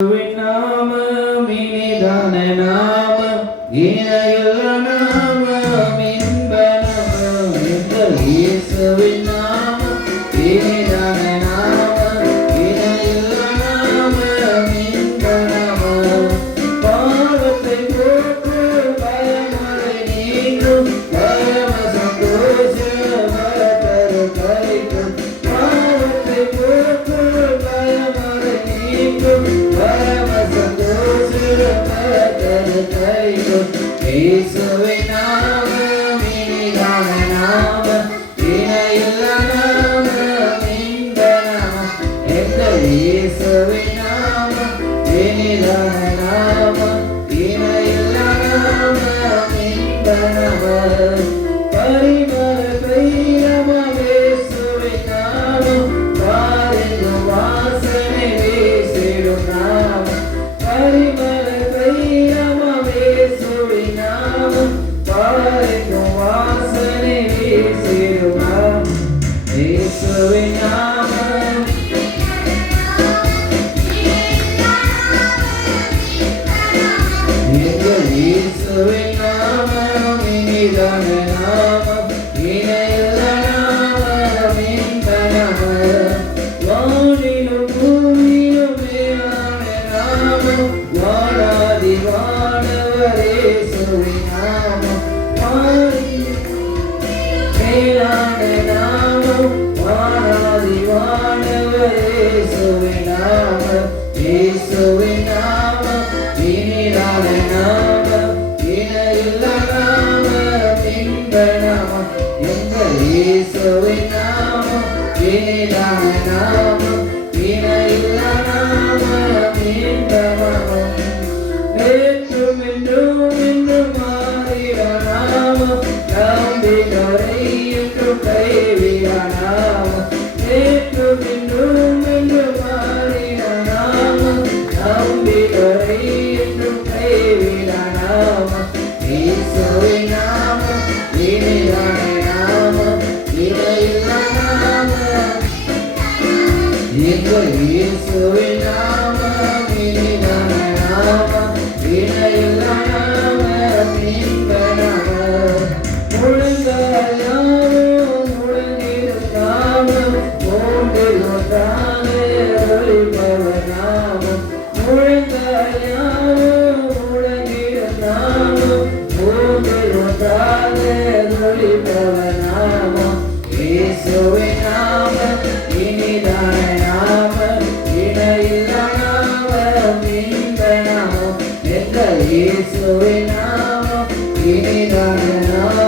நாமம் இனிதான நாமம் இணையுள்ள நாமம் இன்ப நாமம் எங்கள் இயேசுவின் நாமம் இனிதான நாமம் இணையுள்ள நாமம் இன்ப நாமம் பாவத்தை போக்கு பயமறை நீங்கும் பரம சந்தோஷ மரத்தரு கரைக்கும் பாவத்தை போக்கு பயமறை நீங்கும் இயேசுவின் நாமம் இனிதான நாமம் இணையுள்ள நாமம் இன்ப நாமம் எங்கள் இயேசுவின் நாமம் இனிதான நாமம் இணையுள்ள நாமம் இன்ப நாமம் பரிமள தைலமாம் இயேசுவின் நாமம் பாரெங்கும் வாசனை வீசிடும் நாமம் பரிமள தைலமாம் இயேசுவின் நாமம் பாரெங்கும் வாசனை வீசிடும் நாமம் இயேசுவின் நாமம் எங்கள் இயேசுவின் நாமம் இனிதான நாமம் இணையுள்ள நாமம் இன்ப நாமம் வானிலும் பூமியிலும் மேலான நாமம் வாழாதி வானவர் இயேசுவின் நாமம் மேலான நாமம் வாழாதி வானவர் இயேசுவின் நாமம் இயேசுவின் நாமம் இனிதான நாமம் இணையுள்ள நாமம் இன்ப நாமம் எங்கள் இயேசுவின் நாமம் இனிதான நாமம் இணையுள்ள நாமம் இன்ப நாமம் நேற்றும் இன்றும் இன்றும் மாறிட நாமம் நம்பினரை என்றும் கைவிட நாமம் நேற்றும் இன்றும் இன்றும் மாறிட நாமம் நம்பினரை என்றும் கைவிட நாமம் இயேசுவின் நாமம் இனிதான நாமம் இணையுள்ள நாமம் எங்கள் இயேசுவின் நாமம் இனிதான நாமம் இணையுள்ள நாமம் இன்ப நாமம் முழங்கால் யாவும் முழங்கிடும் நாமம் மூன்றிலும் தானே ஒளிபவர் நாமம் முழங்கால் யாவும் முழங்கிடும் நாமம் மூன்றிலும் தானே ஒளிபவர் நாமம் இயேசுவின் நாமம் இனிதான நாமம் இணையுள்ள நாமம் இன்ப நாமம் எங்கள் இயேசுவின் நாமம் இனிதான நாமம்